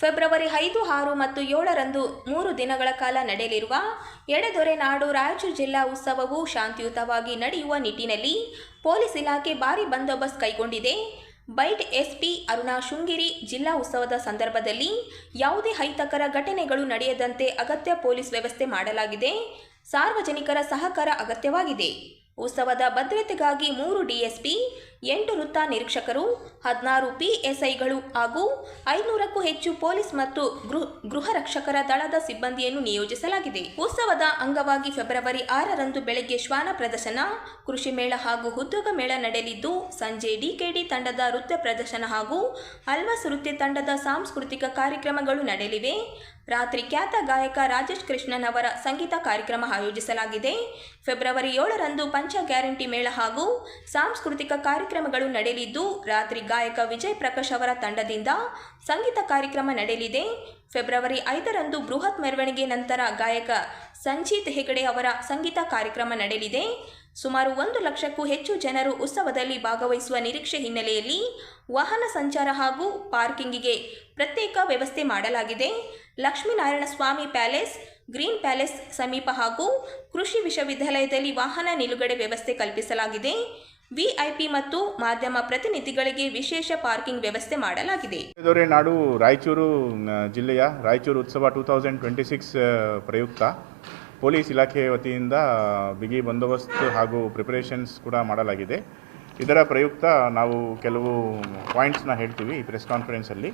February 5, 6 ಮತ್ತು 7ರಂದು 3 ದಿನಗಳ ಕಾಲ ನಡೆಯಲಿರುವ ಎಡೆದೊರೆ ನಾಡು ರಾಯಚೂರು ಜಿಲ್ಲಾ ಉತ್ಸವವು ಶಾಂತಿಯುತವಾಗಿ ನಡೆಯುವ ನಿಟ್ಟಿನಲ್ಲಿ ಪೊಲೀಸ್ ಇಲಾಖೆ ಭಾರೀ ಬಂದೋಬಸ್ತ್ ಕೈಗೊಂಡಿದೆ. ಬೈಟ್ ಎಸ್ಪಿ ಅರುಣಾ ಶೃಂಗೇರಿ ಜಿಲ್ಲಾ ಉತ್ಸವದ ಸಂದರ್ಭದಲ್ಲಿ ಯಾವುದೇ ಅಹಿತಕರ ಘಟನೆಗಳು ನಡೆಯದಂತೆ ಅಗತ್ಯ ಪೊಲೀಸ್ ವ್ಯವಸ್ಥೆ ಮಾಡಲಾಗಿದೆ. ಸಾರ್ವಜನಿಕರ ಸಹಕಾರ ಅಗತ್ಯವಾಗಿದೆ. ಉತ್ಸವದ ಭದ್ರತೆಗಾಗಿ 3 ಡಿಎಸ್ಪಿ, 8 ವೃತ್ತ ನಿರೀಕ್ಷಕರು, 16 ಪಿಎಸ್ಐಗಳು ಹಾಗೂ 500ಕ್ಕೂ ಹೆಚ್ಚು ಪೊಲೀಸ್ ಮತ್ತು ಗೃಹ ರಕ್ಷಕರ ದಳದ ಸಿಬ್ಬಂದಿಯನ್ನು ನಿಯೋಜಿಸಲಾಗಿದೆ. ಉತ್ಸವದ ಅಂಗವಾಗಿ ಫೆಬ್ರವರಿ 6ರಂದು ಬೆಳಗ್ಗೆ ಶ್ವಾನ ಪ್ರದರ್ಶನ, ಕೃಷಿ ಮೇಳ ಹಾಗೂ ಉದ್ಯೋಗ ಮೇಳ ನಡೆಯಲಿದ್ದು, ಸಂಜೆ ಡಿಕೆಡಿ ತಂಡದ ನೃತ್ಯ ಪ್ರದರ್ಶನ ಹಾಗೂ ಅಲ್ವಾಸ್ ನೃತ್ಯ ತಂಡದ ಸಾಂಸ್ಕೃತಿಕ ಕಾರ್ಯಕ್ರಮಗಳು ನಡೆಯಲಿವೆ. ರಾತ್ರಿ ಖ್ಯಾತ ಗಾಯಕ ರಾಜೇಶ್ ಕೃಷ್ಣನ್ ಅವರ ಸಂಗೀತ ಕಾರ್ಯಕ್ರಮ ಆಯೋಜಿಸಲಾಗಿದೆ. ಫೆಬ್ರವರಿ 7ರಂದು ಪಂಚ ಗ್ಯಾರಂಟಿ ಮೇಳ ಹಾಗೂ ಸಾಂಸ್ಕೃತಿಕ ಕಾರ್ಯಕ್ರಮಗಳು ನಡೆಯಲಿದ್ದು, ರಾತ್ರಿ ಗಾಯಕ ವಿಜಯ್ ಪ್ರಕಾಶ್ ಅವರ ತಂಡದಿಂದ ಸಂಗೀತ ಕಾರ್ಯಕ್ರಮ ನಡೆಯಲಿದೆ. ಫೆಬ್ರವರಿ 5ರಂದು ಬೃಹತ್ ಮೆರವಣಿಗೆ ನಂತರ ಗಾಯಕ ಸಂಜೀತ್ ಹೆಗಡೆ ಅವರ ಸಂಗೀತ ಕಾರ್ಯಕ್ರಮ ನಡೆಯಲಿದೆ. ಸುಮಾರು 1 ಲಕ್ಷಕ್ಕೂ ಹೆಚ್ಚು ಜನರು ಉತ್ಸವದಲ್ಲಿ ಭಾಗವಹಿಸುವ ನಿರೀಕ್ಷೆ ಹಿನ್ನೆಲೆಯಲ್ಲಿ ವಾಹನ ಸಂಚಾರ ಹಾಗೂ ಪಾರ್ಕಿಂಗಿಗೆ ಪ್ರತ್ಯೇಕ ವ್ಯವಸ್ಥೆ ಮಾಡಲಾಗಿದೆ. ಲಕ್ಷ್ಮೀನಾರಾಯಣ ಸ್ವಾಮಿ ಪ್ಯಾಲೇಸ್, ಗ್ರೀನ್ ಪ್ಯಾಲೇಸ್ ಸಮೀಪ ಹಾಗೂ ಕೃಷಿ ವಿಶ್ವವಿದ್ಯಾಲಯದಲ್ಲಿ ವಾಹನ ನಿಲುಗಡೆ ವ್ಯವಸ್ಥೆ ಕಲ್ಪಿಸಲಾಗಿದೆ. ವಿಐಪಿ ಮತ್ತು ಮಾಧ್ಯಮ ಪ್ರತಿನಿಧಿಗಳಿಗೆ ವಿಶೇಷ ಪಾರ್ಕಿಂಗ್ ವ್ಯವಸ್ಥೆ ಮಾಡಲಾಗಿದೆ. ಎಡೆದೊರೆ ನಾಡು ರಾಯಚೂರು ಜಿಲ್ಲೆಯ ರಾಯಚೂರು ಉತ್ಸವ 2026 ಪ್ರಯುಕ್ತ ಪೊಲೀಸ್ ಇಲಾಖೆ ವತಿಯಿಂದ ಬಿಗಿ ಬಂದೋಬಸ್ತ್ ಹಾಗೂ ಪ್ರಿಪರೇಷನ್ಸ್ ಕೂಡ ಮಾಡಲಾಗಿದೆ. ಇದರ ಪ್ರಯುಕ್ತ ನಾವು ಕೆಲವು ಪಾಯಿಂಟ್ಸ್ನ ಹೇಳ್ತೀವಿ ಈ ಪ್ರೆಸ್ ಕಾನ್ಫರೆನ್ಸಲ್ಲಿ.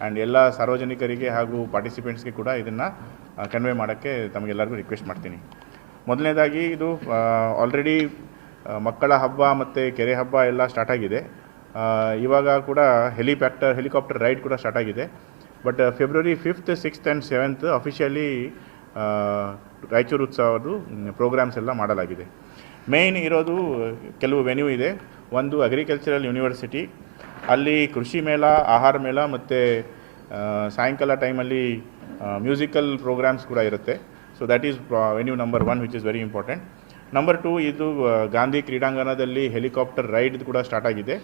ಆ್ಯಂಡ್ ಎಲ್ಲ ಸಾರ್ವಜನಿಕರಿಗೆ ಹಾಗೂ ಪಾರ್ಟಿಸಿಪೆಂಟ್ಸ್ಗೆ ಕೂಡ ಇದನ್ನು ಕನ್ವೆ ಮಾಡೋಕ್ಕೆ ತಮಗೆಲ್ಲರಿಗೂ ರಿಕ್ವೆಸ್ಟ್ ಮಾಡ್ತೀನಿ. ಮೊದಲನೇದಾಗಿ ಇದು ಆಲ್ರೆಡಿ ಮಕ್ಕಳ ಹಬ್ಬ ಮತ್ತು ಕೆರೆ ಹಬ್ಬ ಎಲ್ಲ ಸ್ಟಾರ್ಟ್ ಆಗಿದೆ. ಇವಾಗ ಕೂಡ ಹೆಲಿಕಾಪ್ಟರ್ ರೈಡ್ ಕೂಡ ಸ್ಟಾರ್ಟ್ ಆಗಿದೆ. But February 5th, 6th and 7th officially Raichur ಉತ್ಸವದ್ದು ಪ್ರೋಗ್ರಾಮ್ಸ್ ಎಲ್ಲ ಮಾಡಲಾಗಿದೆ. ಮೇಯ್ನ್ ಇರೋದು ಕೆಲವು ವೆನ್ಯೂ ಇದೆ. ಒಂದು ಅಗ್ರಿಕಲ್ಚರಲ್ ಯೂನಿವರ್ಸಿಟಿ, ಅಲ್ಲಿ ಕೃಷಿ ಮೇಳ, ಆಹಾರ ಮೇಳ ಮತ್ತು ಸಾಯಂಕಾಲ ಟೈಮಲ್ಲಿ ಮ್ಯೂಸಿಕಲ್ ಪ್ರೋಗ್ರಾಮ್ಸ್ ಕೂಡ ಇರುತ್ತೆ. So that is venue number 1 which is very important. Number 2 ಇದು ಗಾಂಧಿ ಕ್ರೀಡಾಂಗಣದಲ್ಲಿ ಹೆಲಿಕಾಪ್ಟರ್ ರೈಡ್ ಕೂಡ ಸ್ಟಾರ್ಟ್ ಆಗಿದೆ.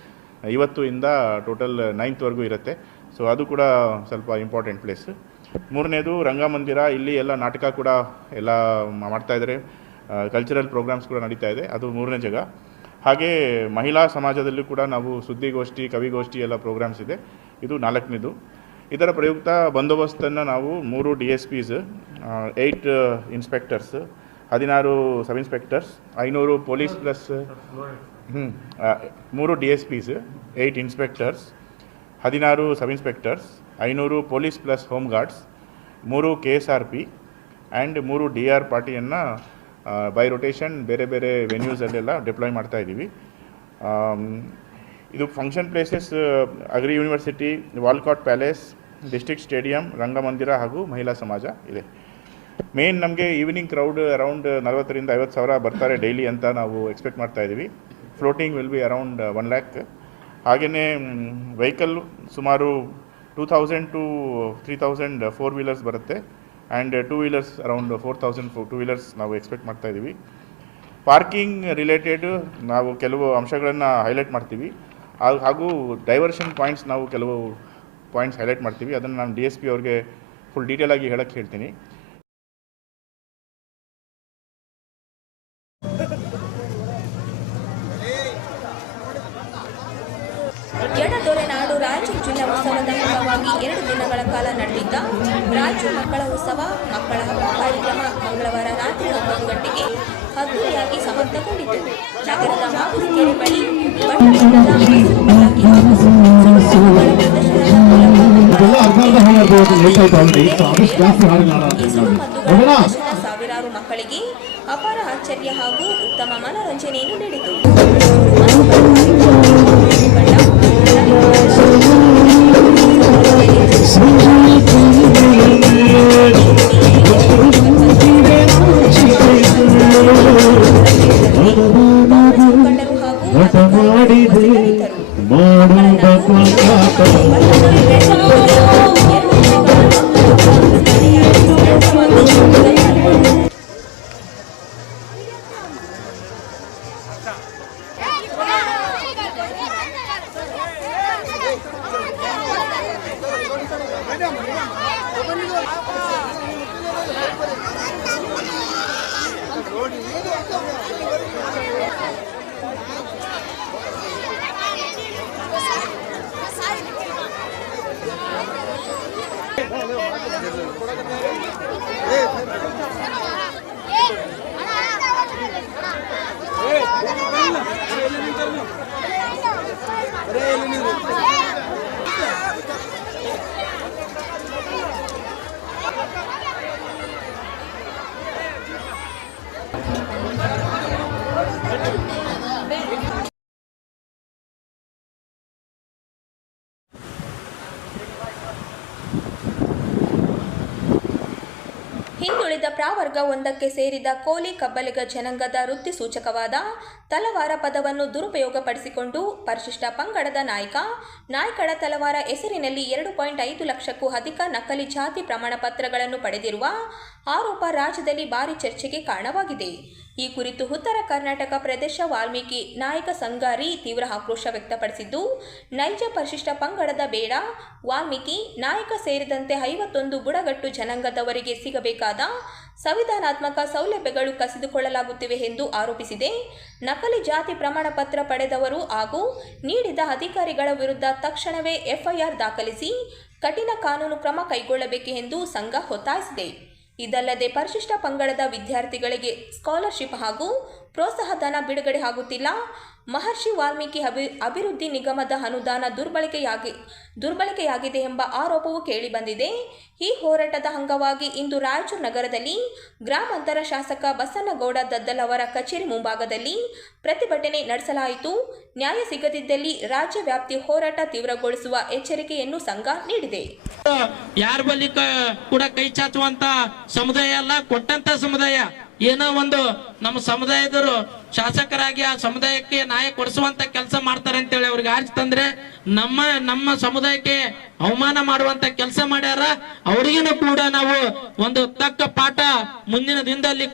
ಇವತ್ತು ಇಂದ ಟೋಟಲ್ 9th ಇರುತ್ತೆ. ಸೊ ಅದು ಕೂಡ ಸ್ವಲ್ಪ ಇಂಪಾರ್ಟೆಂಟ್ ಪ್ಲೇಸ್. ಮೂರನೇದು ರಂಗಮಂದಿರ, ಇಲ್ಲಿ ಎಲ್ಲ ನಾಟಕ ಕೂಡ ಎಲ್ಲ ಮಾಡ್ತಾಯಿದ್ದಾರೆ, ಕಲ್ಚರಲ್ ಪ್ರೋಗ್ರಾಮ್ಸ್ ಕೂಡ ನಡೀತಾ ಇದೆ, ಅದು 3ನೇ ಜಾಗ. ಹಾಗೆ ಮಹಿಳಾ ಸಮಾಜದಲ್ಲೂ ಕೂಡ ನಾವು ಸುದ್ದಿಗೋಷ್ಠಿ, ಕವಿಗೋಷ್ಠಿ ಎಲ್ಲ ಪ್ರೋಗ್ರಾಮ್ಸ್ ಇದೆ, ಇದು 4ನೇದು. ಇದರ ಪ್ರಯುಕ್ತ ಬಂದೋಬಸ್ತನ್ನು ನಾವು 3 DSPs, 8 inspectors, 16 sub inspectors, 500 police plus 3 DSPs, 8 inspectors, 16 sub inspectors, 500 police plus home guards, 3 KSRP and 3 DR ಪಾರ್ಟಿಯನ್ನು ಬೈ ರೊಟೇಷನ್ ಬೇರೆ ಬೇರೆ ವೆನ್ಯೂಸಲ್ಲೆಲ್ಲ ಡಿಪ್ಲಾಯ್ ಮಾಡ್ತಾ ಇದ್ದೀವಿ. ಇದು function places agri university, Walcott palace, district stadium, ರಂಗಮಂದಿರ ಹಾಗೂ ಮಹಿಳಾ ಸಮಾಜ ಇದೆ. ಮೇನ್ ನಮಗೆ ಈವ್ನಿಂಗ್ ಕ್ರೌಡ್ ಅರೌಂಡ್ 40,000 to 50,000 ಬರ್ತಾರೆ ಡೈಲಿ ಅಂತ ನಾವು ಎಕ್ಸ್ಪೆಕ್ಟ್ ಮಾಡ್ತಾ ಇದ್ದೀವಿ. Floating will be around 1 lakh. ಹಾಗೆಯೇ ವೆಹಿಕಲ್ ಸುಮಾರು 2,000 to 3,000 4 ವೀಲರ್ಸ್ ಬರುತ್ತೆ. ಆ್ಯಂಡ್ 2 ವೀಲರ್ಸ್ ಅರೌಂಡ್ 4,000 2 ವೀಲರ್ಸ್ ನಾವು ಎಕ್ಸ್ಪೆಕ್ಟ್ ಮಾಡ್ತಾ ಇದ್ದೀವಿ. ಪಾರ್ಕಿಂಗ್ ರಿಲೇಟೆಡ್ ನಾವು ಕೆಲವು ಅಂಶಗಳನ್ನು ಹೈಲೈಟ್ ಮಾಡ್ತೀವಿ, ಹಾಗೂ ಡೈವರ್ಷನ್ ಪಾಯಿಂಟ್ಸ್ ನಾವು ಕೆಲವು ಪಾಯಿಂಟ್ಸ್ ಹೈಲೈಟ್ ಮಾಡ್ತೀವಿ. ಅದನ್ನು ನಾನು DSP ಅವ್ರಿಗೆ ಫುಲ್ ಡೀಟೇಲ್ ಆಗಿ ಹೇಳಕ್ಕೆ ಹೇಳ್ತೀನಿ. ಎಡೆದೊರೆ ನಾಡು ರಾಯಚೂರು ಜಿಲ್ಲಾ ಉತ್ಸವದ ಅಂಗವಾಗಿ 2 ದಿನಗಳ ಕಾಲ ನಡೆದಿದ್ದ ರಾಯಚೂರು ಮಕ್ಕಳ ಉತ್ಸವ ಮಕ್ಕಳ ಹಬ್ಬ ಕಾರ್ಯಕ್ರಮ ಮಂಗಳವಾರ ರಾತ್ರಿ 9 ಗಂಟೆಗೆ ಅದ್ದೂರಿಯಾಗಿ ಸಮಾಪ್ತಗೊಂಡಿತು. ನಗರದ ಮಾಗುದಿ ಕೆರೆ ಬಳಿ ಬಣ್ಣದ ಹಸಿರು ಪಟಾಕಿ ಹಾಗೂ ಸುಡುಸುಡುಗಳ ಪ್ರದರ್ಶನದ ಮೂಲಕ ಸಾವಿರಾರು ಮಕ್ಕಳಿಗೆ ಅಪಾರ ಆಶ್ಚರ್ಯ ಹಾಗೂ ಉತ್ತಮ ಮನೋರಂಜನೆಯನ್ನು ನೀಡಿತು. ಹಿಂದುಳಿದ ಪ್ರವರ್ಗ ಒಂದಕ್ಕೆ ಸೇರಿದ ಕೋಲಿ ಕಬ್ಬಲಿಗ ಜನಾಂಗದ ವೃತ್ತಿ ಸೂಚಕವಾದ ತಲವಾರ ಪದವನ್ನು ದುರುಪಯೋಗಪಡಿಸಿಕೊಂಡು ಪರಿಶಿಷ್ಟ ಪಂಗಡದ ನಾಯ್ಕಡ ತಲವಾರ ಹೆಸರಿನಲ್ಲಿ 2.5 ಲಕ್ಷಕ್ಕೂ ಅಧಿಕ ನಕಲಿ ಜಾತಿ ಪ್ರಮಾಣ ಪತ್ರಗಳನ್ನು ಪಡೆದಿರುವ ಆರೋಪ ರಾಜ್ಯದಲ್ಲಿ ಭಾರಿ ಚರ್ಚೆಗೆ ಕಾರಣವಾಗಿದೆ. ಈ ಕುರಿತು ಉತ್ತರ ಕರ್ನಾಟಕ ಪ್ರದೇಶ ವಾಲ್ಮೀಕಿ ನಾಯಕ ಸಂಘಾರಿ ತೀವ್ರ ಆಕ್ರೋಶ ವ್ಯಕ್ತಪಡಿಸಿದ್ದು, ನೈಜ ಪರಿಶಿಷ್ಟ ಪಂಗಡದ ಬೇಡ ವಾಲ್ಮೀಕಿ ನಾಯಕ ಸೇರಿದಂತೆ 51 ಬುಡಗಟ್ಟು ಜನಾಂಗದವರಿಗೆ ಸಿಗಬೇಕಾದ ಸಂವಿಧಾನಾತ್ಮಕ ಸೌಲಭ್ಯಗಳು ಕಸಿದುಕೊಳ್ಳಲಾಗುತ್ತಿವೆ ಎಂದು ಆರೋಪಿಸಿದೆ. ನಕಲಿ ಜಾತಿ ಪ್ರಮಾಣ ಪತ್ರ ಪಡೆದವರು ಹಾಗೂ ನೀಡಿದ ಅಧಿಕಾರಿಗಳ ವಿರುದ್ಧ ತಕ್ಷಣವೇ ಎಫ್ಐಆರ್ ದಾಖಲಿಸಿ ಕಠಿಣ ಕಾನೂನು ಕ್ರಮ ಕೈಗೊಳ್ಳಬೇಕು ಎಂದು ಸಂಘ ಒತ್ತಾಯಿಸಿದೆ. ಇದಲ್ಲದೆ ಪರಿಶಿಷ್ಟ ಪಂಗಡದ ವಿದ್ಯಾರ್ಥಿಗಳಿಗೆ ಸ್ಕಾಲರ್ಶಿಪ್ ಹಾಗೂ ಪ್ರೋತ್ಸಾಹಧನ ಬಿಡುಗಡೆ ಆಗುತ್ತಿಲ್ಲ. ಮಹರ್ಷಿ ವಾಲ್ಮೀಕಿ ಅಭಿವೃದ್ಧಿ ನಿಗಮದ ಅನುದಾನ ದುರ್ಬಳಕೆಯಾಗಿದೆ ಎಂಬ ಆರೋಪವು ಕೇಳಿಬಂದಿದೆ. ಈ ಹೋರಾಟದ ಅಂಗವಾಗಿ ಇಂದು ರಾಯಚೂರು ನಗರದಲ್ಲಿ ಗ್ರಾಮಾಂತರ ಶಾಸಕ ಬಸನಗೌಡ ದದ್ದಲ್ ಅವರ ಕಚೇರಿ ಮುಂಭಾಗದಲ್ಲಿ ಪ್ರತಿಭಟನೆ ನಡೆಸಲಾಯಿತು. ನ್ಯಾಯ ಸಿಗದಿದ್ದಲ್ಲಿ ರಾಜ್ಯ ವ್ಯಾಪ್ತಿ ಹೋರಾಟ ತೀವ್ರಗೊಳಿಸುವ ಎಚ್ಚರಿಕೆಯನ್ನು ಸಂಘ ನೀಡಿದೆ. ಯಾರ ಬಳಿ ಕೂಡ ಕೈ ಚಾಚುವಂತ ಸಮುದಾಯ ಅಲ್ಲ, ಕೊಟ್ಟಂತ ಸಮುದಾಯ. ಏನೋ ಒಂದು ನಮ್ಮ ಸಮುದಾಯದವರು ಶಾಸಕರಾಗಿ ಆ ಸಮುದಾಯಕ್ಕೆ ನ್ಯಾಯ ಕೊಡಿಸುವಂತ ಕೆಲಸ ಮಾಡ್ತಾರೆ ಅಂತೇಳಿ ಅವ್ರಿಗೆ ಆರ್ಜಿ ತಂದ್ರೆ ನಮ್ಮ ಸಮುದಾಯಕ್ಕೆ ಅವಮಾನ ಮಾಡುವಂತ ಕೆಲಸ ಮಾಡ್ಯಾರ. ಅವ್ರಿಗೂ ಕೂಡ ನಾವು ಒಂದು ತಕ್ಕ ಪಾಠ ಮುಂದಿನ ದಿನದಲ್ಲಿ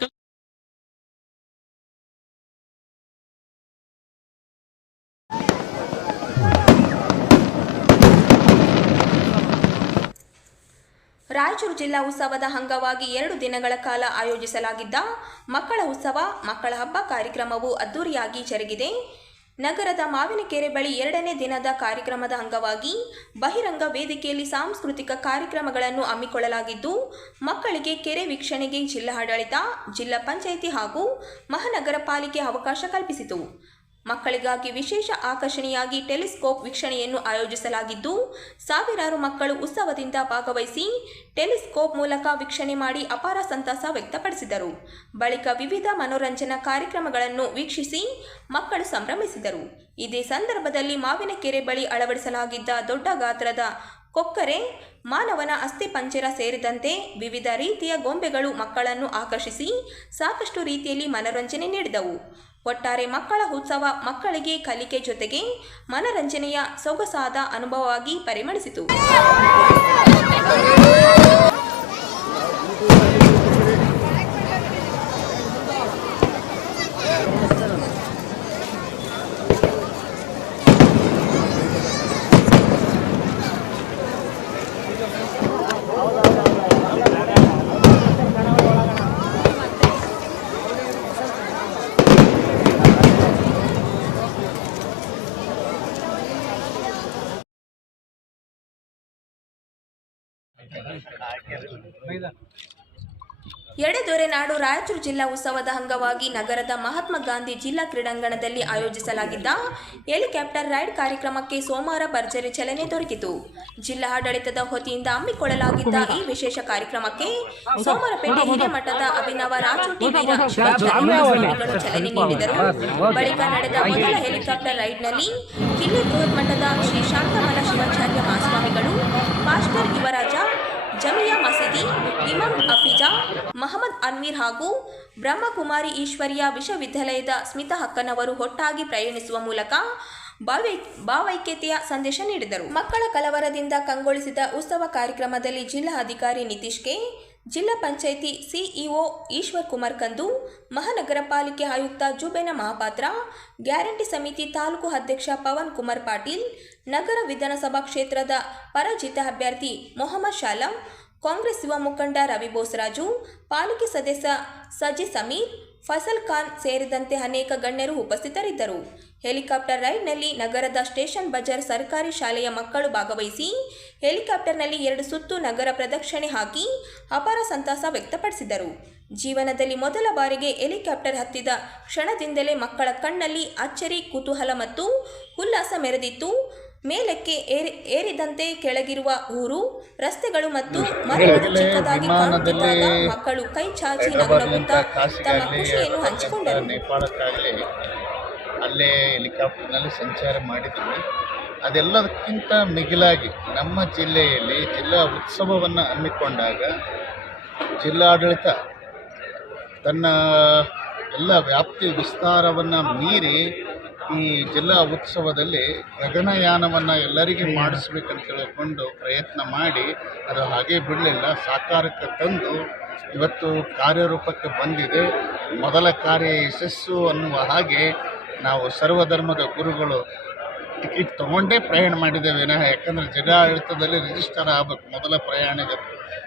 ರಾಯಚೂರು ಜಿಲ್ಲಾ ಉತ್ಸವದ ಅಂಗವಾಗಿ 2 ದಿನಗಳ ಕಾಲ ಆಯೋಜಿಸಲಾಗಿದ್ದ ಮಕ್ಕಳ ಉತ್ಸವ ಮಕ್ಕಳ ಹಬ್ಬ ಕಾರ್ಯಕ್ರಮವು ಅದ್ದೂರಿಯಾಗಿ ಜರುಗಿದೆ. ನಗರದ ಮಾವಿನಕೆರೆ ಬಳಿ 2ನೇ ದಿನದ ಕಾರ್ಯಕ್ರಮದ ಅಂಗವಾಗಿ ಬಹಿರಂಗ ವೇದಿಕೆಯಲ್ಲಿ ಸಾಂಸ್ಕೃತಿಕ ಕಾರ್ಯಕ್ರಮಗಳನ್ನು ಹಮ್ಮಿಕೊಳ್ಳಲಾಗಿದ್ದು, ಮಕ್ಕಳಿಗೆ ಕೆರೆ ವೀಕ್ಷಣೆಗೆ ಜಿಲ್ಲಾಡಳಿತ, ಜಿಲ್ಲಾ ಪಂಚಾಯಿತಿ ಹಾಗೂ ಮಹಾನಗರ ಪಾಲಿಕೆ ಅವಕಾಶ ಕಲ್ಪಿಸಿತು. ಮಕ್ಕಳಿಗಾಗಿ ವಿಶೇಷ ಆಕರ್ಷಣೆಯಾಗಿ ಟೆಲಿಸ್ಕೋಪ್ ವೀಕ್ಷಣೆಯನ್ನು ಆಯೋಜಿಸಲಾಗಿದ್ದು, ಸಾವಿರಾರು ಮಕ್ಕಳು ಉತ್ಸವದಿಂದ ಭಾಗವಹಿಸಿ ಟೆಲಿಸ್ಕೋಪ್ ಮೂಲಕ ವೀಕ್ಷಣೆ ಮಾಡಿ ಅಪಾರ ಸಂತಸ ವ್ಯಕ್ತಪಡಿಸಿದರು. ಬಳಿಕ ವಿವಿಧ ಮನೋರಂಜನಾ ಕಾರ್ಯಕ್ರಮಗಳನ್ನು ವೀಕ್ಷಿಸಿ ಮಕ್ಕಳು ಸಂಭ್ರಮಿಸಿದರು. ಇದೇ ಸಂದರ್ಭದಲ್ಲಿ ಮಾವಿನಕೆರೆ ಬಳಿ ಅಳವಡಿಸಲಾಗಿದ್ದ ದೊಡ್ಡ ಗಾತ್ರದ ಕೊಕ್ಕರೆ, ಮಾನವನ ಅಸ್ಥಿಪಂಜರ ಸೇರಿದಂತೆ ವಿವಿಧ ರೀತಿಯ ಗೊಂಬೆಗಳು ಮಕ್ಕಳನ್ನು ಆಕರ್ಷಿಸಿ ಸಾಕಷ್ಟು ರೀತಿಯಲ್ಲಿ ಮನೋರಂಜನೆ ನೀಡಿದವು. ಒಟ್ಟಾರೆ ಮಕ್ಕಳ ಉತ್ಸವ ಮಕ್ಕಳಿಗೆ ಕಲಿಕೆ ಜೊತೆಗೆ ಮನರಂಜನೆಯ ಸೊಗಸಾದ ಅನುಭವವಾಗಿ ಪರಿಮಳಿಸಿತು. ಎಡೆದೊರೆ ನಾಡು ರಾಯಚೂರು ಜಿಲ್ಲಾ ಉತ್ಸವದ ಅಂಗವಾಗಿ ನಗರದ ಮಹಾತ್ಮ ಗಾಂಧಿ ಜಿಲ್ಲಾ ಕ್ರೀಡಾಂಗಣದಲ್ಲಿ ಆಯೋಜಿಸಲಾಗಿದ್ದ ಹೆಲಿಕಾಪ್ಟರ್ ರೈಡ್ ಕಾರ್ಯಕ್ರಮಕ್ಕೆ ಸೋಮವಾರ ಭರ್ಜರಿ ಚಾಲನೆ ದೊರಕಿತು. ಜಿಲ್ಲಾ ಆಡಳಿತದ ವತಿಯಿಂದ ಹಮ್ಮಿಕೊಳ್ಳಲಾಗಿದ್ದ ಈ ವಿಶೇಷ ಕಾರ್ಯಕ್ರಮಕ್ಕೆ ಸೋಮವಾರಪೇಟೆ ಹಿರೇಮಠದ ಅಭಿನವ ರಾಚೋಟಿ ವೀರ ಶಿವಾಚಾರ್ಯ ಚಾಲನೆ ನೀಡಿದರು. ಬಳಿಕ ನಡೆದ ಮೊದಲ ಹೆಲಿಕಾಪ್ಟರ್ ರೈಡ್ನಲ್ಲಿ ಕಿಲ್ಲಿ ಬೃಹತ್ ಮಠದ ಶ್ರೀ ಶಾಂತಮಲ ಶಿವಾಚಾರ್ಯ ಮಹಾಸ್ವಾಮಿಗಳು, ಮಾಸ್ಟರ್ ಯುವರಾಜ, ಜಮಿಯಾ ಮಸೀದಿ ಇಮಾಮ್ ಹಫೀಜಾ, ಮಹಮ್ಮದ್ ಅನ್ವೀರ್ ಹಾಗೂ ಬ್ರಹ್ಮಕುಮಾರಿ ಈಶ್ವರಿಯ ವಿಶ್ವವಿದ್ಯಾಲಯದ ಸ್ಮಿತಾ ಅಕ್ಕನವರು ಒಟ್ಟಾಗಿ ಪ್ರಯಾಣಿಸುವ ಮೂಲಕ ಭಾವೈಕ್ಯತೆಯ ಸಂದೇಶ ನೀಡಿದರು. ಮಕ್ಕಳ ಕಲವರದಿಂದ ಕಂಗೊಳಿಸಿದ ಉತ್ಸವ ಕಾರ್ಯಕ್ರಮದಲ್ಲಿ ಜಿಲ್ಲಾ ಅಧಿಕಾರಿ ನಿತೀಶ್ ಕೆ, ಜಿಲ್ಲಾ ಪಂಚಾಯಿತಿ ಸಿಇಒ ಈಶ್ವರ್ ಕುಮಾರ್ ಕಂದು, ಮಹಾನಗರ ಪಾಲಿಕೆ ಆಯುಕ್ತ ಜುಬೇನ ಮಹಾಪಾತ್ರ, ಗ್ಯಾರಂಟಿ ಸಮಿತಿ ತಾಲೂಕು ಅಧ್ಯಕ್ಷ ಪವನ್ ಕುಮಾರ್ ಪಾಟೀಲ್, ನಗರ ವಿಧಾನಸಭಾ ಕ್ಷೇತ್ರದ ಪರಾಜಿತ ಅಭ್ಯರ್ಥಿ ಮೊಹಮ್ಮದ್ ಶಾಲಂ, ಕಾಂಗ್ರೆಸ್ ಯುವ ಮುಖಂಡ ರವಿ ಬೋಸರಾಜು, ಪಾಲಿಕೆ ಸದಸ್ಯ ಸಜಿ ಸಮೀರ್, ಫಸಲ್ ಖಾನ್ ಸೇರಿದಂತೆ ಅನೇಕ ಗಣ್ಯರು ಉಪಸ್ಥಿತರಿದ್ದರು. ಹೆಲಿಕಾಪ್ಟರ್ ರೈಡ್ನಲ್ಲಿ ನಗರದ ಸ್ಟೇಷನ್ ಬಜಾರ್ ಸರ್ಕಾರಿ ಶಾಲೆಯ ಮಕ್ಕಳು ಭಾಗವಹಿಸಿ ಹೆಲಿಕಾಪ್ಟರ್ನಲ್ಲಿ 2 ಸುತ್ತು ನಗರ ಪ್ರದಕ್ಷಿಣೆ ಹಾಕಿ ಅಪಾರ ಸಂತಸ ವ್ಯಕ್ತಪಡಿಸಿದರು. ಜೀವನದಲ್ಲಿ ಮೊದಲ ಬಾರಿಗೆ ಹೆಲಿಕಾಪ್ಟರ್ ಹತ್ತಿದ ಕ್ಷಣದಿಂದಲೇ ಮಕ್ಕಳ ಕಣ್ಣಲ್ಲಿ ಅಚ್ಚರಿ, ಕುತೂಹಲ ಮತ್ತು ಉಲ್ಲಾಸ ಮೆರೆದಿತ್ತು. ಮೇಲಕ್ಕೆ ಏರಿದಂತೆ ಕೆಳಗಿರುವ ಊರು, ರಸ್ತೆಗಳು ಮತ್ತು ಮರಗಳು ಚಿಕ್ಕದಾಗಿ ಕಾಣುತ್ತಿದ್ದಾಗ ಮಕ್ಕಳು ಕೈ ಚಾಚಿ ನಗುತ್ತಾ ತಮ್ಮ ಖುಷಿಯನ್ನು ಹಂಚಿಕೊಂಡರು. ನೇಪಾಳಕ್ಕಾಗಲಿ ಅಲ್ಲೇ ಹೆಲಿಕಾಪ್ಟರ್ನಲ್ಲಿ ಸಂಚಾರ ಮಾಡಿದ್ವಿ. ಅದೆಲ್ಲದಕ್ಕಿಂತ ಮಿಗಿಲಾಗಿ ನಮ್ಮ ಜಿಲ್ಲೆಯಲ್ಲಿ ಜಿಲ್ಲಾ ಉತ್ಸವವನ್ನು ಹಮ್ಮಿಕೊಂಡಾಗ ಜಿಲ್ಲಾಡಳಿತ ತನ್ನ ಎಲ್ಲ ವ್ಯಾಪ್ತಿ ವಿಸ್ತಾರವನ್ನು ಮೀರಿ ಈ ಜಿಲ್ಲಾ ಉತ್ಸವದಲ್ಲಿ ಗಗನಯಾನವನ್ನು ಎಲ್ಲರಿಗೆ ಮಾಡಿಸ್ಬೇಕಂತ ಹೇಳಿಕೊಂಡು ಪ್ರಯತ್ನ ಮಾಡಿ ಅದು ಹಾಗೆ ಬಿಡಲಿಲ್ಲ, ಸಾಕಾರಕ್ಕೆ ತಂದು ಇವತ್ತು ಕಾರ್ಯರೂಪಕ್ಕೆ ಬಂದಿದೆ. ಮೊದಲ ಕಾರ್ಯ ಯಶಸ್ಸು ಅನ್ನುವ ಹಾಗೆ ನಾವು ಸರ್ವಧರ್ಮದ ಗುರುಗಳು ಟಿಕೆಟ್ ತೊಗೊಂಡೇ ಪ್ರಯಾಣ ಮಾಡಿದ್ದೇವೆ ವಿನಃ, ಯಾಕಂದರೆ ಜಿಲ್ಲಾಡಳಿತದಲ್ಲಿ ರಿಜಿಸ್ಟರ್ ಆಗಬೇಕು ಮೊದಲ ಪ್ರಯಾಣಿಕರು.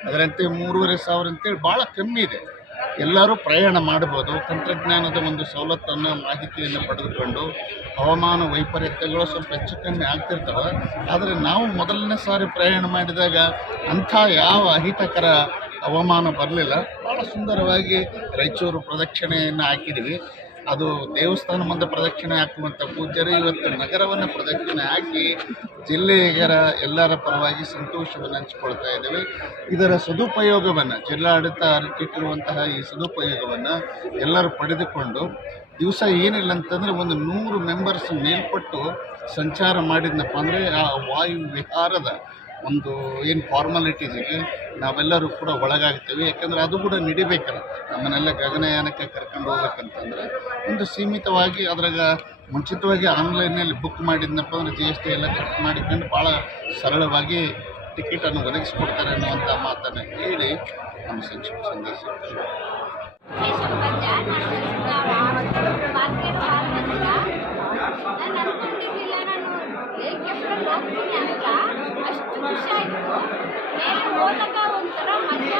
ಅದರಂತೆ 3,500 ಅಂತೇಳಿ ಭಾಳ ಕಮ್ಮಿ ಇದೆ. ಎಲ್ಲರೂ ಪ್ರಯಾಣ ಮಾಡ್ಬೋದು. ತಂತ್ರಜ್ಞಾನದ ಒಂದು ಸವಲತ್ತನ್ನು, ಮಾಹಿತಿಯನ್ನು ಪಡೆದುಕೊಂಡು ಹವಾಮಾನ ವೈಪರೀತ್ಯಗಳು ಸ್ವಲ್ಪ ಹೆಚ್ಚು ಕಮ್ಮಿ ಆಗ್ತಿರ್ತವೆ. ಆದರೆ ನಾವು ಮೊದಲನೇ ಸಾರಿ ಪ್ರಯಾಣ ಮಾಡಿದಾಗ ಅಂಥ ಯಾವ ಅಹಿತಕರ ಹವಾಮಾನ ಬರಲಿಲ್ಲ. ಭಾಳ ಸುಂದರವಾಗಿ ರಾಯಚೂರು ಪ್ರದಕ್ಷಿಣೆಯನ್ನು ಹಾಕಿದ್ವಿ. ಅದು ದೇವಸ್ಥಾನ ಮುಂದೆ ಪ್ರದಕ್ಷಿಣೆ ಹಾಕುವಂಥ ಪೂಜ್ಯರು ಇವತ್ತು ನಗರವನ್ನು ಪ್ರದಕ್ಷಿಣೆ ಹಾಕಿ ಜಿಲ್ಲೆಗರ ಎಲ್ಲರ ಪರವಾಗಿ ಸಂತೋಷವನ್ನು ಹಂಚಿಕೊಳ್ತಾ ಇದ್ದೇವೆ. ಇದರ ಸದುಪಯೋಗವನ್ನು ಜಿಲ್ಲಾಡಳಿತ ಅರಿತಿಟ್ಟಿರುವಂತಹ ಈ ಸದುಪಯೋಗವನ್ನು ಎಲ್ಲರೂ ಪಡೆದುಕೊಂಡು ದಿವಸ ಏನಿಲ್ಲ ಅಂತಂದರೆ ಒಂದು 100 ಮೆಂಬರ್ಸ್ ಮೇಲ್ಪಟ್ಟು ಸಂಚಾರ ಮಾಡಿದ್ನಪ್ಪ ಅಂದರೆ ಆ ವಾಯು ವಿಹಾರದ ಒಂದು ಏನು ಫಾರ್ಮಾಲಿಟೀಸ್ ಇದೆ ನಾವೆಲ್ಲರೂ ಕೂಡ ಒಳಗಾಗ್ತೇವೆ. ಯಾಕಂದರೆ ಅದು ಕೂಡ ನಡಿಬೇಕಲ್ಲ, ನಮ್ಮನ್ನೆಲ್ಲ ಗಗನಯಾನಕ್ಕೆ ಕರ್ಕೊಂಡು ಹೋಗ್ಬೇಕಂತಂದರೆ ಒಂದು ಸೀಮಿತವಾಗಿ ಅದ್ರಾಗ ಮುಂಚಿತವಾಗಿ ಆನ್ಲೈನಲ್ಲಿ ಬುಕ್ ಮಾಡಿದ್ನಪ್ಪ ಅಂದರೆ GST ಎಲ್ಲ ಕರೆಕ್ಟ್ ಮಾಡಿಕೊಂಡು ಭಾಳ ಸರಳವಾಗಿ ಟಿಕೆಟನ್ನು ಒದಗಿಸ್ಕೊಡ್ತಾರೆ ಅನ್ನುವಂಥ ಮಾತನ್ನು ಹೇಳಿ ನಮ್ಮ ಸಂಕ್ಷಿಪ್ತ ಸಂದೇಶ. ಅಷ್ಟು ಖುಷಿ ಆಯಿತು. ಮೇಲೆ ಹೋದಾಗ ಒಂಥರ ಮಜಾ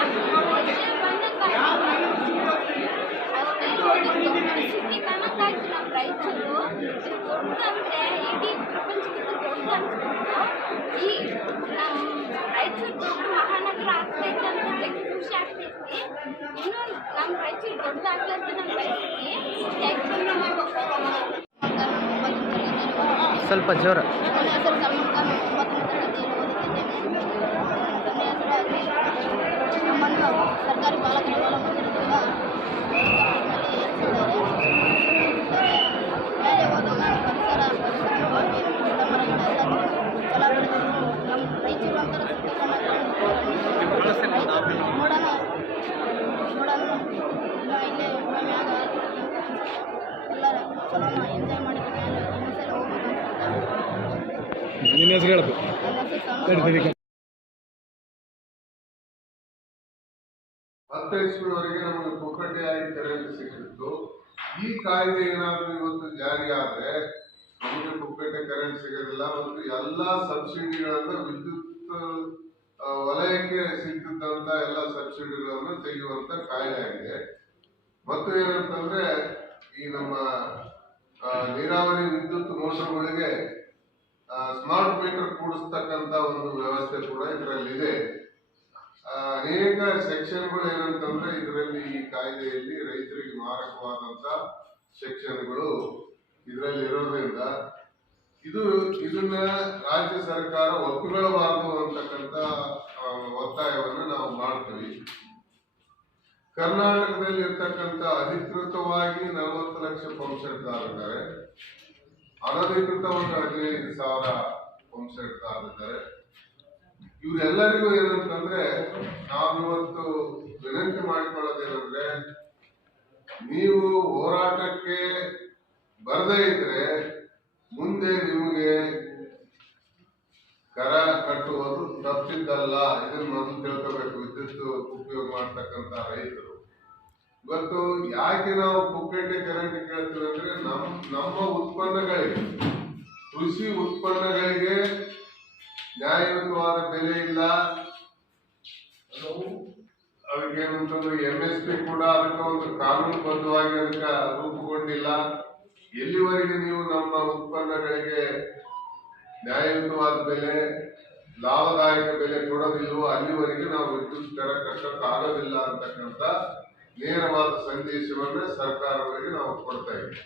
ಸಿಟಿ ಕಾಣಕ್ಕಾಯ್ತು. ನಮ್ಮ ರಾಯಚೂರು ದೊಡ್ಡದಂದರೆ ಇಡೀ ಪ್ರಪಂಚಕ್ಕಿಂತ ದೊಡ್ಡ ಅನ್ಸ್ಬಿಟ್ಟು ಈ ನಮ್ಮ ರಾಯಚೂರು ದೊಡ್ಡ ಮಹಾನಗರ ಆಗ್ತೈತೆ ಅಂತ ಜಗ್ಗಿ ಖುಷಿ ಆಗ್ತೈತಿ. ಇನ್ನೂ ನಮ್ಮ ರಾಯಚೂರು ದೊಡ್ಡದಾಗ್ಲಂತ ನಾನು ಬಯಸ್ತೀನಿ. ಸ್ವಲ್ಪ ಜೋರ. ನನ್ನ ಹೆಸರು ಸಲ್ಮಾನ್ ಖಾನ್, 9ನೇ ತರಗತಿಯಲ್ಲಿ ಓದುತ್ತಿದ್ದೇನೆ. ನಮ್ಮನ್ನು ಸರ್ಕಾರಿ ಬಾಲಕರ ಮಂದಿರದಿಂದ ಮೇಲೆ ಹೋದಾಗ ಪರಿಸರ ಗಿಡ ಮರಗಳೆಲ್ಲ ಫಲ ಬೆಳೆದಿದ್ದು ನಮ್ಮ ರಾಯಚೂರು ಒಂಥರ ನೋಡೋಣ ಇಲ್ಲೇ ಮ್ಯಾಗ ಎಲ್ಲರೂ ಚಲೋ ಎಂಜಾಯ್ ಮಾಡಿದ ಮೇಲೆ ಇನ್ನೊಂದ್ಸಲ ಹೋಗ್ಬೇಕಂತ. ಇಸ್ವಿವರೆಗೆ ನಮಗೆ ಪುಕ್ಕಟೆಯಾಗಿ ಕರೆಂಟ್ ಸಿಗ್ತಿತ್ತು. ಈ ಕಾಯ್ದೆ ಏನಾದರೂ ಇವತ್ತು ಜಾರಿ ಆದರೆ ನಮಗೆ ಪುಕ್ಕಟೆ ಕರೆಂಟ್ ಸಿಗೋದಿಲ್ಲ ಮತ್ತು ಎಲ್ಲಾ ಸಬ್ಸಿಡಿಗಳನ್ನ ವಿದ್ಯುತ್ ವಲಯಕ್ಕೆ ಸಿಗ್ತಿದ್ದಂತ ಎಲ್ಲ ಸಬ್ಸಿಡಿಗಳನ್ನು ತೆಗೆಯುವಂತ ಕಾಯ್ದೆ ಆಗಿದೆ. ಮತ್ತು ಏನಂತಂದ್ರೆ ಈ ನಮ್ಮ ನೀರಾವರಿ ವಿದ್ಯುತ್ ಮೋಟರ್ಗಳಿಗೆ ಸ್ಮಾರ್ಟ್ ಮೀಟರ್ ಕೂಡಿಸ್ತಕ್ಕಂತ ಒಂದು ವ್ಯವಸ್ಥೆ ಕೂಡ ಇದರಲ್ಲಿದೆ. ಅನೇಕ ಸೆಕ್ಷನ್ಗಳು ಏನಂತಂದ್ರೆ ಇದರಲ್ಲಿ ಈ ಕಾಯ್ದೆಯಲ್ಲಿ ರೈತರಿಗೆ ಮಾರಕವಾದಂತ ಸೆಕ್ಷನ್ಗಳು ಇದರಲ್ಲಿ ಇರೋದ್ರಿಂದ ಇದನ್ನ ರಾಜ್ಯ ಸರ್ಕಾರ ಒಪ್ಪಿಕೊಳ್ಳಬಾರದು ಅಂತಕ್ಕಂಥ ಒತ್ತಾಯವನ್ನು ನಾವು ಮಾಡ್ತೀವಿ. ಕರ್ನಾಟಕದಲ್ಲಿ ಇರ್ತಕ್ಕಂಥ ಅಧಿಕೃತವಾಗಿ 40 ಲಕ್ಷ ಪಂಪ್ ಸೆಟ್ದಾರರಿದ್ದಾರೆ, ಅನಧಿಕೃತವಾಗಿ 15,000 ಪಂಪ್ ಸೆಟ್ದಾರರಿದ್ದಾರೆ. ಇವರೆಲ್ಲರಿಗೂ ಏನಂತಂದ್ರೆ ನಾವು ಇವತ್ತು ವಿನಂತಿ ಮಾಡಿಕೊಳ್ಳೋದೇನಂದ್ರೆ, ನೀವು ಹೋರಾಟಕ್ಕೆ ಬರದೇ ಇದ್ರೆ ಮುಂದೆ ನಿಮಗೆ ಕರ ಕಟ್ಟುವುದು ತಪ್ಪಿದ್ದಲ್ಲ. ಇದನ್ನು ಮೊದಲು ತಿಳ್ಕೋಬೇಕು. ವಿದ್ಯುತ್ ಉಪಯೋಗ ಮಾಡ್ತಕ್ಕಂಥ ರೈತರು. ಇವತ್ತು ಯಾಕೆ ನಾವು ಪುಕ್ಕಟ್ಟೆ ಕರೆಂಟ್ ಕೇಳ್ತೀವಿ ಅಂದ್ರೆ ನಮ್ಮ ಉತ್ಪನ್ನಗಳಿಗೆ, ಕೃಷಿ ಉತ್ಪನ್ನಗಳಿಗೆ ನ್ಯಾಯಯುತವಾದ ಬೆಲೆ ಇಲ್ಲ. ಅದಕ್ಕೇನಂತಂದ್ರೆ MSP ಕೂಡ ಅದಕ್ಕೆ ಒಂದು ಕಾನೂನುಬದ್ಧವಾಗಿ ಅದಕ್ಕೆ ರೂಪುಗೊಂಡಿಲ್ಲ. ಎಲ್ಲಿವರೆಗೆ ನೀವು ನಮ್ಮ ಉತ್ಪನ್ನಗಳಿಗೆ ನ್ಯಾಯಯುತವಾದ ಬೆಲೆ, ಲಾಭದಾಯಕ ಬೆಲೆ ಕೊಡೋದಿಲ್ವೋ ಅಲ್ಲಿವರೆಗೆ ನಾವು ವಿದ್ಯುತ್ ದರ ಕಟ್ಟಕ್ಕಾಗೋದಿಲ್ಲ ಅಂತಕ್ಕಂಥ ನೇರವಾದ ಸಂದೇಶವನ್ನ ಸರ್ಕಾರಗಳಿಗೆ ನಾವು ಕೊಡ್ತಾ ಇದ್ದೀವಿ.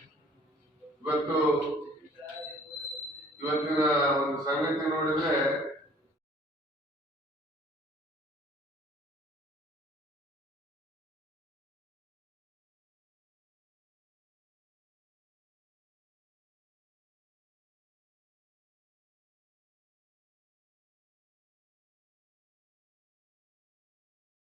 ಇವತ್ತಿನ ಒಂದು ಸಂಗತಿ ನೋಡಿದ್ರೆ